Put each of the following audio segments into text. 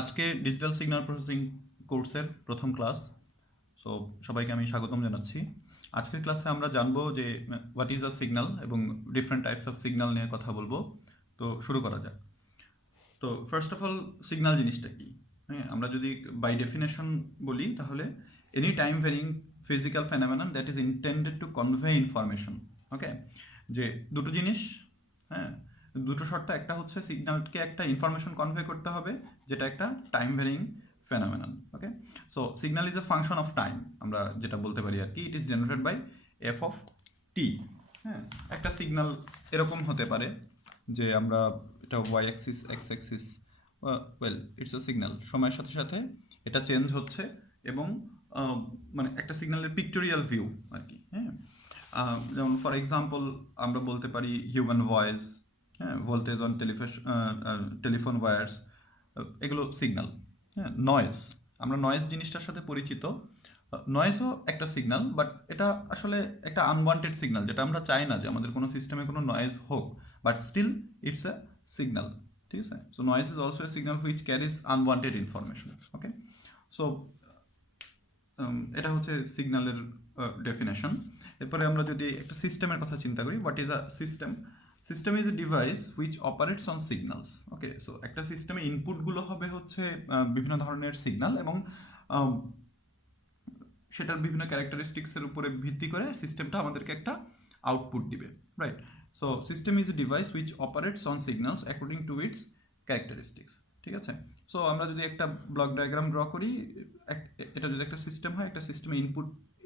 আজকে digital signal processing কোর্সের প্রথম ক্লাস। সো সবাইকে আমি স্বাগতম জানাচ্ছি। আজকের ক্লাসে আমরা জানবো যে হোয়াট ইজ আ সিগন্যাল এবং ডিফারেন্ট টাইপস অফ সিগন্যাল নিয়ে কথা বলবো। তো শুরু করা যাক। তো ফার্স্ট অফ অল সিগন্যাল জিনিসটা কি? হ্যাঁ, আমরা যদি বাই ডেফিনেশন বলি তাহলে any time varying physical phenomenon that is intended to convey information. Okay, যে দুটো জিনিস, হ্যাঁ, দুটো শর্ত। একটা হচ্ছে সিগন্যালকে একটা ইনফরমেশন কনভে করতে হবে, যেটা একটা time varying phenomenon. Okay, so signal is a function of time, আমরা যেটা বলতে পারি আর কি। It is generated by F of T. হ্যাঁ, একটা সিগন্যাল এরকম হতে পারে যে আমরা এটা Y axis X axis, well it's a signal, সময়ের সাথে সাথে এটা চেঞ্জ হচ্ছে এবং মানে একটা সিগন্যালের পিকটোরিয়াল ভিউ আর কি। হ্যাঁ, যেমন ফর এক্সাম্পল আমরা বলতে পারি হিউম্যান ভয়েস, হ্যাঁ, ভোল্টেজ অন টেলিফোন ওয়্যার্স, এগুলো সিগন্যাল। হ্যাঁ, নয়েজ, আমরা নয়েজ জিনিসটার সাথে পরিচিত। নয়েজও একটা সিগন্যাল, বাট এটা আসলে একটা আনওয়ান্টেড সিগন্যাল, যেটা আমরা চাই না যে আমাদের কোনো সিস্টেমে কোনো নয়েজ হোক, but still it's a signal. ঠিক আছে, so noise is also a signal which carries unwanted information. Okay, so এটা হচ্ছে সিগন্যালের ডেফিনেশন। এরপরে আমরা যদি একটা সিস্টেমের কথা চিন্তা করি, what is a system? System is a device which operates on signals. Okay, so একটা সিস্টেমে ইনপুটগুলো হবে হচ্ছে বিভিন্ন ধরনের সিগন্যাল, এবং সেটার বিভিন্ন ক্যারেক্টারিস্টিক্সের উপরে ভিত্তি করে সিস্টেমটা আমাদেরকে একটা আউটপুট দিবে, right? So system is a device which operates on signals according to its characteristics. ঠিক আছে, সো আমরা যদি একটা ব্লক ডায়াগ্রাম ড্র করি, এটা যদি একটা সিস্টেম হয়, একটা সিস্টেমে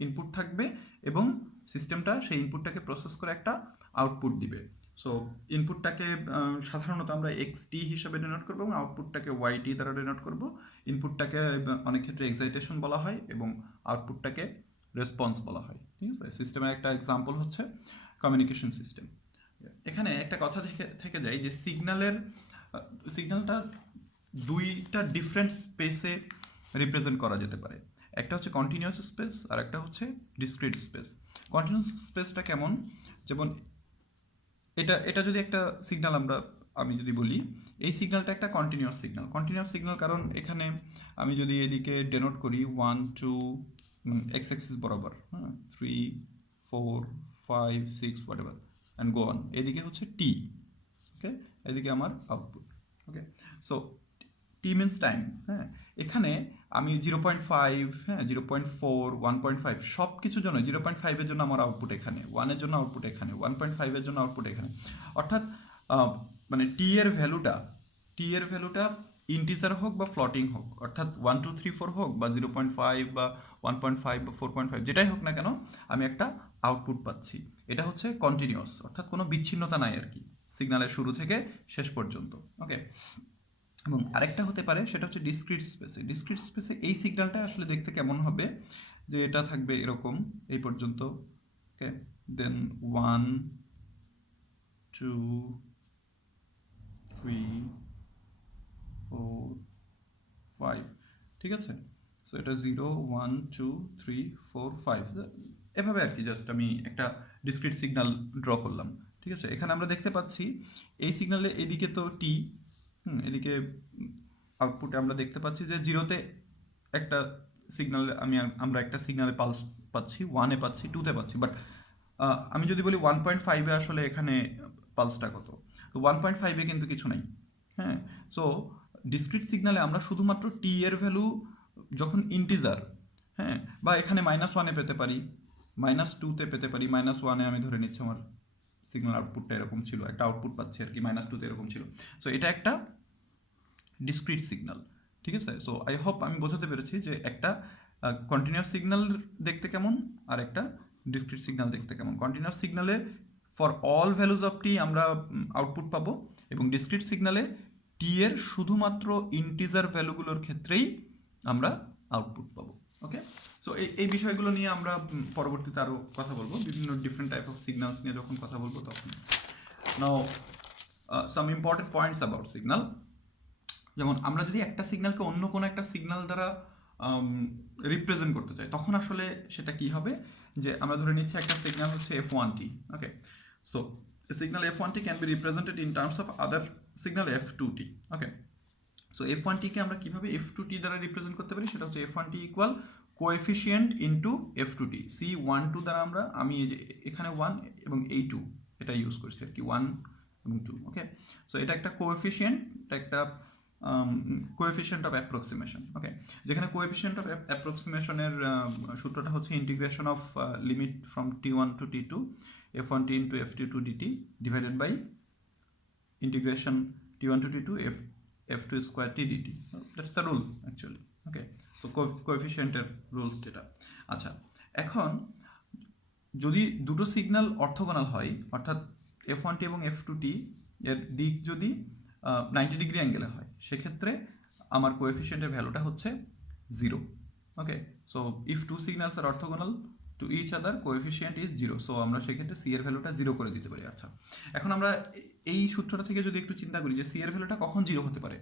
ইনপুট থাকবে এবং সিস্টেমটা সেই ইনপুটটাকে প্রসেস করে একটা আউটপুট দিবে। সো ইনপুটটাকে সাধারণত আমরা এক্স টি হিসেবে ডিনোট করবো এবং আউটপুটটাকে ওয়াই টি দ্বারা ডিনোট করবো। ইনপুটটাকে অনেক ক্ষেত্রে এক্সাইটেশন বলা হয় এবং আউটপুটটাকে রেসপন্স বলা হয়। ঠিক আছে, সিস্টেমের একটা এক্সাম্পল হচ্ছে কমিউনিকেশন সিস্টেম। এখানে একটা কথা থেকে যায় যে সিগন্যালটা দুইটা ডিফারেন্ট স্পেসে রিপ্রেজেন্ট করা যেতে পারে। একটা হচ্ছে কন্টিনিউয়াস স্পেস আর একটা হচ্ছে ডিসক্রিট স্পেস। কন্টিনিউয়াস স্পেসটা কেমন? যেমন এটা এটা যদি একটা সিগন্যাল আমি যদি বলি এই সিগন্যালটা একটা কন্টিনিউয়াস সিগন্যাল, কারণ এখানে আমি যদি এদিকে ডেনোট করি 1 2 এক্স অ্যাক্সিস বরাবর, হ্যাঁ, 3 4 5 6 what ever and go on, এদিকে হচ্ছে টি। ওকে, এদিকে আমার আউটপুট। ওকে, সো টি মিনস টাইম। হ্যাঁ, এখানে আমি 0.5, হ্যাঁ, 0.4, 1.5 সব কিছুর জন্য 0.5-এর জন্য আমার আউটপুট এখানে, 1-এর জন্য আউটপুট এখানে, 1.5-এর জন্য আউটপুট এখানে। অর্থাৎ মানে টি এর ভ্যালুটা ইন্টিজার হোক বা ফ্লটিং হোক, অর্থাৎ 1 2 3 4 হোক বা 0.5 বা 1.5 বা 4.5, যেটাই হোক না কেন আমি একটা আউটপুট পাচ্ছি। এটা হচ্ছে কন্টিনিউয়াস, অর্থাৎ কোনো বিচ্ছিন্নতা নাই আর কি সিগন্যালের শুরু থেকে শেষ পর্যন্ত। ওকে, এবং আরেকটা হতে পারে সেটা হচ্ছে ডিসক্রিট স্পেসে এই সিগন্যালটা আসলে দেখতে কেমন হবে, যে এটা থাকবে এরকম এই পর্যন্ত। ওকে, দেন 1 2 3 4 5, ঠিক আছে। সো এটা 0 1 2 3 4 5 এভাবে আর কি, জাস্ট আমি একটা ডিসক্রিট সিগন্যাল ড্র করলাম। ঠিক আছে, এখানে আমরা দেখতে পাচ্ছি এই সিগন্যালে এদিকে তো টি, এদিকে আউটপুটে আমরা দেখতে পাচ্ছি যে জিরোতে একটা সিগন্যাল আমরা একটা সিগন্যালে পালস পাচ্ছি, 1-এ পাচ্ছি, 2-তে পাচ্ছি, বাট আমি যদি বলি 1.5-এ আসলে এখানে পালসটা কত, তো 1.5-এ কিন্তু কিছু নাই। হ্যাঁ, সো ডিসক্রিট সিগন্যালে আমরা শুধুমাত্র টি এর ভ্যালু যখন ইন্টিজার, হ্যাঁ, বা এখানে -1-এ পেতে পারি, -2-তে পেতে পারি, -1-এ আমি ধরে নিচ্ছি আমার সিগন্যাল আউটপুটটা এরকম ছিল, একটা আউটপুট পাচ্ছি আর কি, -2-তে এরকম ছিল। সো এটা একটা ডিসক্রিট সিগন্যাল। ঠিক আছে, সো আই হোপ আমি বোঝাতে পেরেছি যে একটা কন্টিনিউয়াস সিগন্যাল দেখতে কেমন আর একটা ডিসক্রিট সিগন্যাল দেখতে কেমন। কন্টিনিউয়াস সিগন্যালে for all values of T আমরা আউটপুট পাবো, এবং ডিসক্রিট সিগন্যালে টি এর শুধুমাত্র ইন্টিজার ভ্যালুগুলোর ক্ষেত্রেই আমরা আউটপুট পাবো। ওকে, সো এই বিষয়গুলো নিয়ে আমরা পরবর্তীতে আরও কথা বলবো, বিভিন্ন ডিফারেন্ট টাইপ অফ সিগন্যালস নিয়ে যখন কথা বলবো তখন। Now some important points about signal. যেমন আমরা যদি একটা সিগন্যালকে অন্য কোনো একটা সিগন্যাল দ্বারা রিপ্রেজেন্ট করতে চাই, তখন আসলে সেটা কি হবে, যে আমরা ধরে নিচ্ছি একটা সিগন্যাল হচ্ছে f1t। Okay, so signal f1t can be represented in terms of other signal f2t। Okay, so f1কে আমরা কিভাবে f2t দ্বারা রিপ্রেজেন্ট করতে পারি, সেটা হচ্ছে f1t equal coefficient into f2t। c12 দ্বারা আমি এই যে এখানে 1 এবং এই 2 এটা ইউজ করছি আর কি, 1 এবং 2। ওকে, সো এটা একটা কোএফিসিয়েন্ট, এটা একটা কোএফিসিয়েন্ট অফ অ্যাপ্রক্সিমেশন। ওকে, যেখানে কোএফিসিয়েন্ট অফ অ্যাপ্রক্সিমেশনের সূত্রটা হচ্ছে integration of limit from t1 to t2 f1t into f2 dt divided by integration t1 to t2 f2 square t dt. That's the rule actually. Okay, so coefficient এর rules যেটা। আচ্ছা, এখন যদি দুটো signal orthogonal হয়, অর্থাৎ f1t এবং f2t এর দিক যদি 90 ডিগ্রি অ্যাঙ্গেলে হয়, সেক্ষেত্রে আমার কোএফিসিয়েন্টের ভ্যালুটা হচ্ছে 0। Okay, so if two signals are orthogonal to each other coefficient is 0, so আমরা সেক্ষেত্রে সি এর ভ্যালুটা 0 করে দিতে পারি। আচ্ছা, এখন আমরা এই সূত্রটা থেকে যদি একটু চিন্তা করি যে সি এর ভ্যালুটা কখন 0 হতে পারে,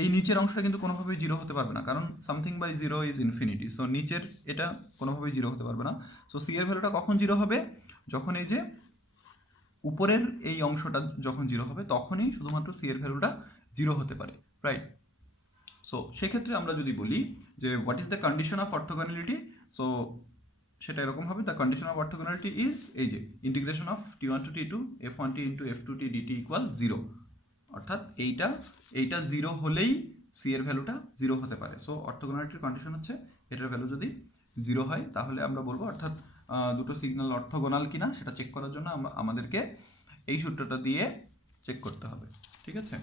এই নিচের অংশটা কিন্তু কোনোভাবেই 0 হতে পারবে না, কারণ something by 0 is infinity. So নিচের এটা কোনোভাবেই 0 হতে পারবে না। সো সি এর ভ্যালুটা কখন 0 হবে, যখন এই যে উপরের এই অংশটা যখন 0 হবে, তখনই শুধুমাত্র সি এর ভ্যালুটা 0 হতে পারে, রাইট? সো সেক্ষেত্রে আমরা যদি বলি যে what is the condition of orthogonality, so সেটা এরকম হবে, the condition of orthogonality is এই যে integration of t1 to t2 f1t into f2t dt equal 0, অর্থাৎ এইটা 0 হলেই সি এর ভ্যালুটা 0 হতে পারে। সো অর্থোগোনালিটির কন্ডিশন হচ্ছে এটার ভ্যালু যদি 0 হয়, তাহলে আমরা বলবো অর্থাৎ দুটো সিগন্যাল অর্থোগোনাল কিনা সেটা চেক করার জন্য আমাদেরকে এই সূত্রটা দিয়ে চেক করতে হবে, ঠিক আছে?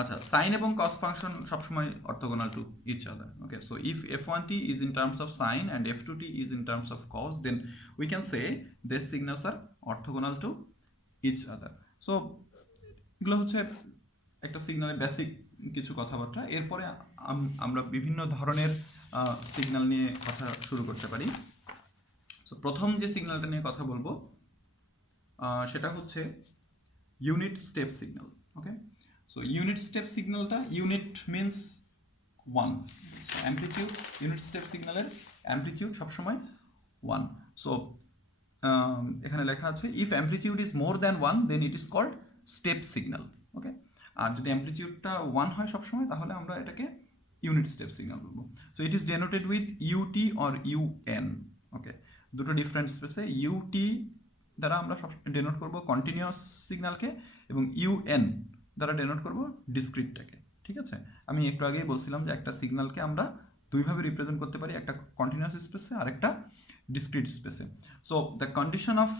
আচ্ছা, সাইন এবং কস ফাংশন সবসময় orthogonal to each other. Okay, so if f1t is in terms of sine and f2t is in terms of cos, then we can say these signals are orthogonal to each other. So এগুলো হচ্ছে একটা সিগন্যালের basic কিছু কথাবার্তা। এরপরে আমরা বিভিন্ন ধরনের সিগন্যাল নিয়ে কথা শুরু করতে পারি। সো প্রথম যে সিগন্যালটা নিয়ে কথা বলবো সেটা হচ্ছে unit step signal. Okay, so unit step সিগন্যালটা, unit means 1, so amplitude, unit step সিগন্যালের অ্যামপ্লিটিউড সবসময় 1। সো এখানে লেখা আছে if amplitude is more than 1 then it is called step signal. Okay, আর যদি অ্যামপ্লিটিউডটা 1 হয় সবসময়, তাহলে আমরা এটাকে ইউনিট স্টেপ সিগন্যাল বলবো। So it is denoted with U T or U N. Okay, দুটো ডিফারেন্ট স্পেসে ইউটি দ্বারা আমরা সব ডেনোট করবো কন্টিনিউয়াস সিগন্যালকে, এবং ইউএন দ্বারা ডেনোট করবো ডিসক্রিটটাকে, ঠিক আছে? আমি একটু আগেই বলছিলাম যে একটা সিগন্যালকে আমরা দুইভাবে রিপ্রেজেন্ট করতে পারি, একটা কন্টিনিউয়াস স্পেসে আর একটা ডিসক্রিট স্পেসে। So the condition of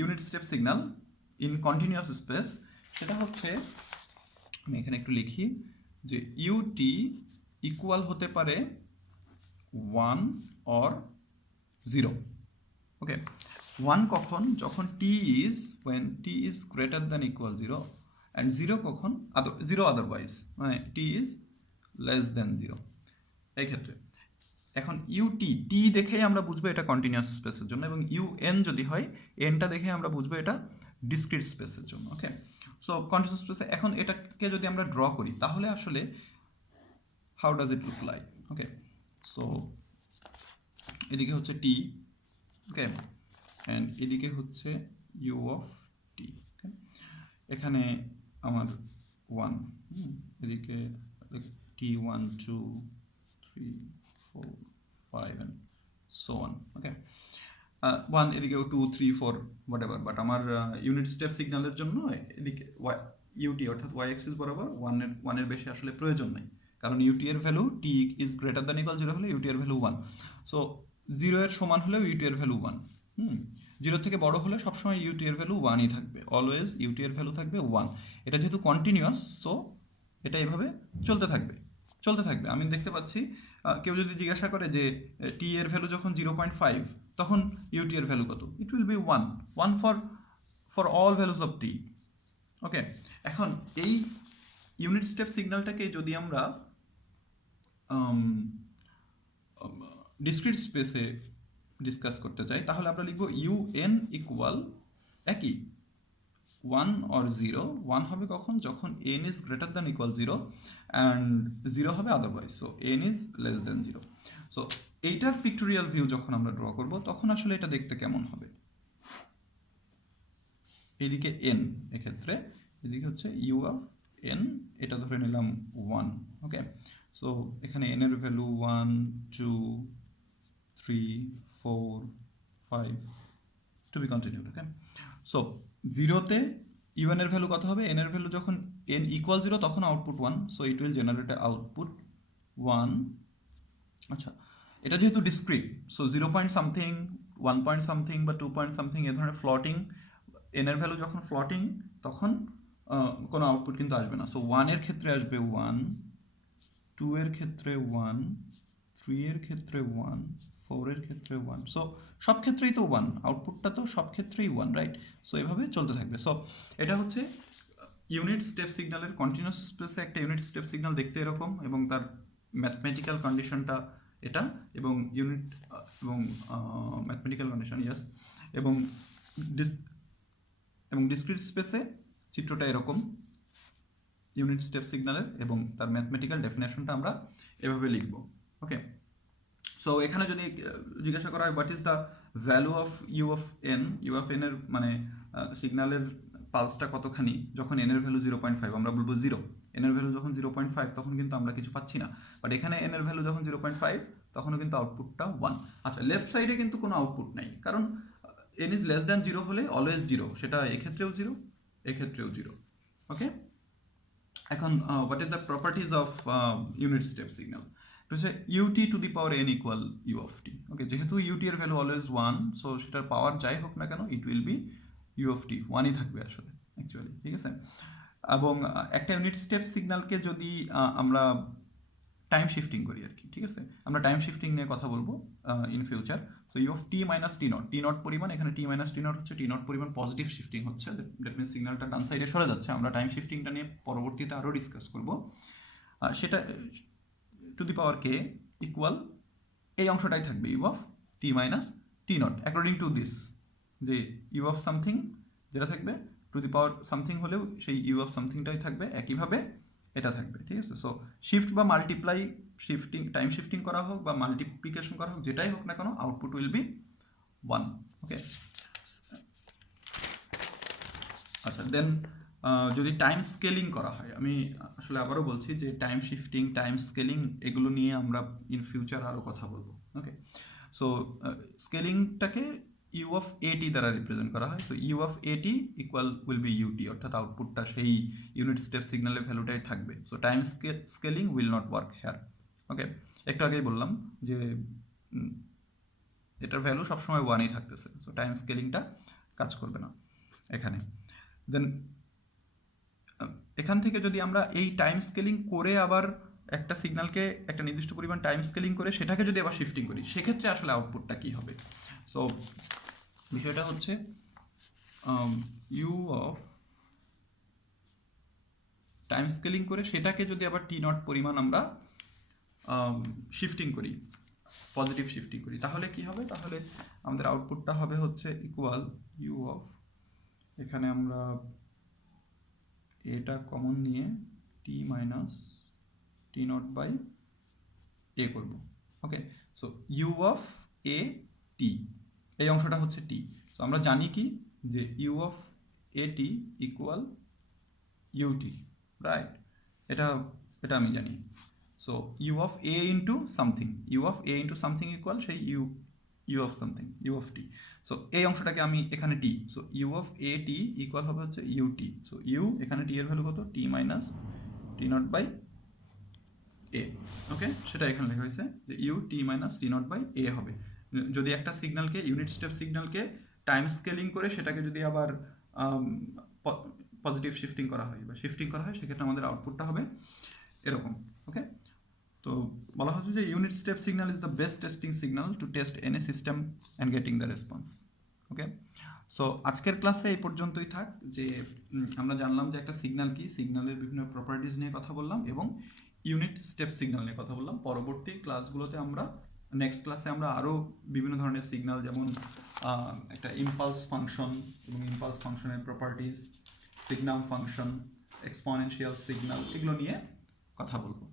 unit step signal in continuous space, সেটা হচ্ছে, আমি এখানে একটু লিখি যে ইউটি ইকুয়াল হতে পারে 1 অর 0। ওকে, 1 কখন, যখন when t is greater than equal 0, and 0 কখন, 0 আদারওয়াইজ, মানে t is less than 0 এই ক্ষেত্রে। এখন ইউটি, টি দেখেই আমরা বুঝবো এটা কন্টিনিউয়াস স্পেসের জন্য, এবং ইউএন যদি হয়, এনটা দেখে আমরা বুঝবো এটা ডিসক্রিট স্পেসের জন্য। ওকে, সো কন্টিনিউয়াস স্পেসে এখন এটাকে যদি আমরা ড্র করি, তাহলে আসলে how does it look like? Okay, so এদিকে হচ্ছে টি, ওকে, অ্যান্ড এদিকে হচ্ছে ইউ অফ টি। ওকে, এখানে আমার 1, এদিকে t1 2 3 4 5 and so on. Okay, 1 এদিকে 2 3 4 whatever, বাট আমার ইউনিট স্টেপ সিগন্যালের জন্য এদিকে ইউটি অর্থাৎ ওয়াই অ্যাক্সিস বরাবর 1 এর বেশি আসলে প্রয়োজন নেই, কারণ ইউটি এর value T is greater than equal 0 হলে ইউটি এর ভ্যালু 1। সো 0 এর সমান হলেও ইউটি এর ভ্যালু 1, 0 থেকে বড় হলে সবসময় ইউটি এর ভ্যালু 1ই থাকবে, অলওয়েজ ইউটি এর ভ্যালু থাকবে 1। এটা যেহেতু কন্টিনিউয়াস, সো এটা এভাবে চলতে থাকবে। আমি দেখতে পাচ্ছি কেউ যদি জিজ্ঞাসা করে যে টি এর ভ্যালু যখন 0.5, তখন ইউটি এর ভ্যালু কত, it will be 1 for all values of t. Okay, এখন এই ইউনিট স্টেপ সিগন্যালটাকে যদি আমরা ডিসক্রিট স্পেসে ডিসকাস করতে চাই, তাহলে আমরা লিখব ইউএন ইকুয়াল একই 1 or 0। 1 হবে কখন, যখন n is greater than equal 0 and 0 হবে otherwise, so n is less than 0। So এইটার পিক্টোরিয়াল ভিউ যখন আমরা ড্র করব, তখন আসলে এটা দেখতে কেমন হবে? এইদিকে n, এক্ষেত্রে এদিকে হচ্ছে ইউ অফ এন, এটা ধরে নিলাম 1। ওকে, সো এখানে এন এর value 1 2 3 4 5 to be continued. Okay, so জিরোতে ইউ এর ভ্যালু কত হবে? এন এর ভ্যালু যখন এন ইকুয়াল 0 তখন output 1, so it will generate output 1। আচ্ছা, এটা যেহেতু discrete, so 0 point something, 1 point something বা 2 পয়েন্ট সামথিং এ ধরনের ফ্লটিং, এন এর ভ্যালু যখন ফ্লটিং তখন কোনো আউটপুট কিন্তু আসবে না। সো 1 এর ক্ষেত্রে আসবে 1, 2 এর ক্ষেত্রে 1, 3 এর ক্ষেত্রে 1, 4 এর ক্ষেত্রে 1। সো সব ক্ষেত্রেই তো 1, আউটপুটটা তো সব ক্ষেত্রেই 1, রাইট? সো এভাবে চলতে থাকবে। সো এটা হচ্ছে ইউনিট স্টেপ সিগন্যালের কন্টিনিউয়াস স্পেসে একটা ইউনিট স্টেপ সিগন্যাল দেখতে এরকম, এবং তার ম্যাথমেটিক্যাল কন্ডিশনটা এটা, এবং ইউনিট এবং ম্যাথমেটিক্যাল কন্ডিশন ইয়েস, এবং ডিসক্রিট স্পেসে চিত্রটা এরকম ইউনিট স্টেপ সিগন্যালের, এবং তার ম্যাথমেটিক্যাল ডেফিনেশনটা আমরা এভাবে লিখব। ওকে, সো এখানে যদি জিজ্ঞাসা করা হয় what is the value of u of n, u of n এর মানে সিগন্যালের পালসটা কতখানি যখন এন এর ভ্যালু 0.5, আমরা বলবো 0। এন এর ভ্যালু যখন 0.5 তখন কিন্তু আমরা কিছু পাচ্ছি না, বাট এখানে এন এর ভ্যালু যখন 0.5 তখনও কিন্তু আউটপুটটা 1। আচ্ছা, লেফট সাইডে কিন্তু কোনো আউটপুট নাই, কারণ এন ইজ লেস দ্যান 0 হলে অলওয়েজ 0, সেটা এক্ষেত্রেও 0, এক্ষেত্রেও 0। ওকে, এখন what is the properties of unit step signal? হচ্ছে ut to the power n equal u of t. Okay, যেহেতু ut এর ভ্যালু অলওয়েজ 1, সো সেটার পাওয়ার যাই হোক না কেন it will be u of t, 1ই থাকবে আসলে অ্যাকচুয়ালি, ঠিক আছে? এবং একটা ইউনিট স্টেপ সিগন্যালকে যদি আমরা টাইম শিফটিং করি আর কি, ঠিক আছে? আমরা টাইম শিফটিং নিয়ে কথা বলবো in future. So u of t minus t naught, t naught পরিমাণ, এখানে টি মাইনাস টি নট হচ্ছে, টি নট পরিমাণ পজিটিভ শিফটিং হচ্ছে, দ্যাট মিনস সিগন্যালটা ডান সাইডে সরে যাচ্ছে। আমরা টাইম শিফটিংটা নিয়ে পরবর্তীতে আরও ডিসকাস করবো। সেটা two the power K equal এই অংশটাই থাকবে u of t minus t naught according to this, যে ইউ অফ সামথিং যেটা থাকবে টু দি পাওয়ার সামথিং হলেও সেই ইউ অফ সামথিংটাই থাকবে, একইভাবে এটা থাকবে, ঠিক আছে? সো শিফট বা মাল্টিপ্লাই, শিফটিং টাইম শিফটিং করা হোক বা মাল্টিপ্লিকেশন করা হোক, যেটাই হোক না কেন আউটপুট উইল বি 1। ওকে, আচ্ছা, দেন যদি টাইম স্কেলিং করা হয়, আমি আসলে আবারও বলছি যে টাইম শিফটিং, টাইম স্কেলিং এগুলো নিয়ে আমরা ইন ফিউচার আরও কথা বলবো। ওকে, সো স্কেলিংটাকে ইউ অফ এটি দ্বারা রিপ্রেজেন্ট করা হয়। So u of a t equal will be u t, অর্থাৎ আউটপুটটা সেই ইউনিট স্টেপ সিগন্যালের ভ্যালুটাই থাকবে। So time scaling will not work here. Okay, একটু আগেই বললাম যে এটার ভ্যালু সবসময় 1ই থাকতেছে, সো টাইম স্কেলিংটা কাজ করবে না এখানে। দেন এখান থেকে যদি আমরা এই টাইম স্কেলিং করে আবার একটা সিগন্যালকে একটা নির্দিষ্ট পরিমাণ টাইম স্কেলিং করে সেটাকে যদি আবার শিফটিং করি, সেক্ষেত্রে আসলে আউটপুটটা কী হবে? সো বিষয়টা হচ্ছে ইউ অফ টাইম স্কেলিং করে সেটাকে যদি আবার টি নট পরিমাণ আমরা শিফটিং করি, পজিটিভ শিফটিং করি, তাহলে কি হবে? তাহলে আমাদের আউটপুটটা হবে হচ্ছে ইকুয়াল ইউ অফ, এখানে আমরা এটা কমন নিয়ে t minus t not by a করবো। Okay, so u of a t, এই অংশটা হচ্ছে টি। সো আমরা জানি কি যে u of a t equal u t, right? এটা এটা আমি জানি। So u of a into something, u of a into something equal সেই u of something, u of t. So এই অংশটাকে আমি এখানে t, so u of a t equal হবে হচ্ছে ইউটি। সো ইউ এখানে টি এর ভ্যালু কত? T minus t not by a. Okay, সেটা এখানে লেখা হয়েছে যে u t minus t not by a হবে। যদি একটা সিগন্যালকে, ইউনিট স্টেপ সিগন্যালকে টাইম স্কেলিং করে সেটাকে যদি আবার পজিটিভ শিফটিং করা হয় বা শিফটিং করা হয়, সেক্ষেত্রে আমাদের আউটপুটটা হবে এরকম। ওকে, তো বলা হচ্ছে যে unit step signal is the best testing signal to test any system and getting the response. Okay, so আজকের ক্লাসে এই পর্যন্তই থাক, যে আমরা জানলাম যে একটা সিগন্যাল কি, সিগন্যালের বিভিন্ন প্রপার্টিজ নিয়ে কথা বললাম, এবং ইউনিট স্টেপ সিগন্যাল নিয়ে কথা বললাম। পরবর্তী ক্লাসগুলোতে আমরা, নেক্সট ক্লাসে আমরা আরও বিভিন্ন ধরনের সিগন্যাল, যেমন একটা ইম্পালস ফাংশন এবং ইম্পালস ফাংশনের properties, signal function, exponential signal, এগুলো নিয়ে কথা বলবো।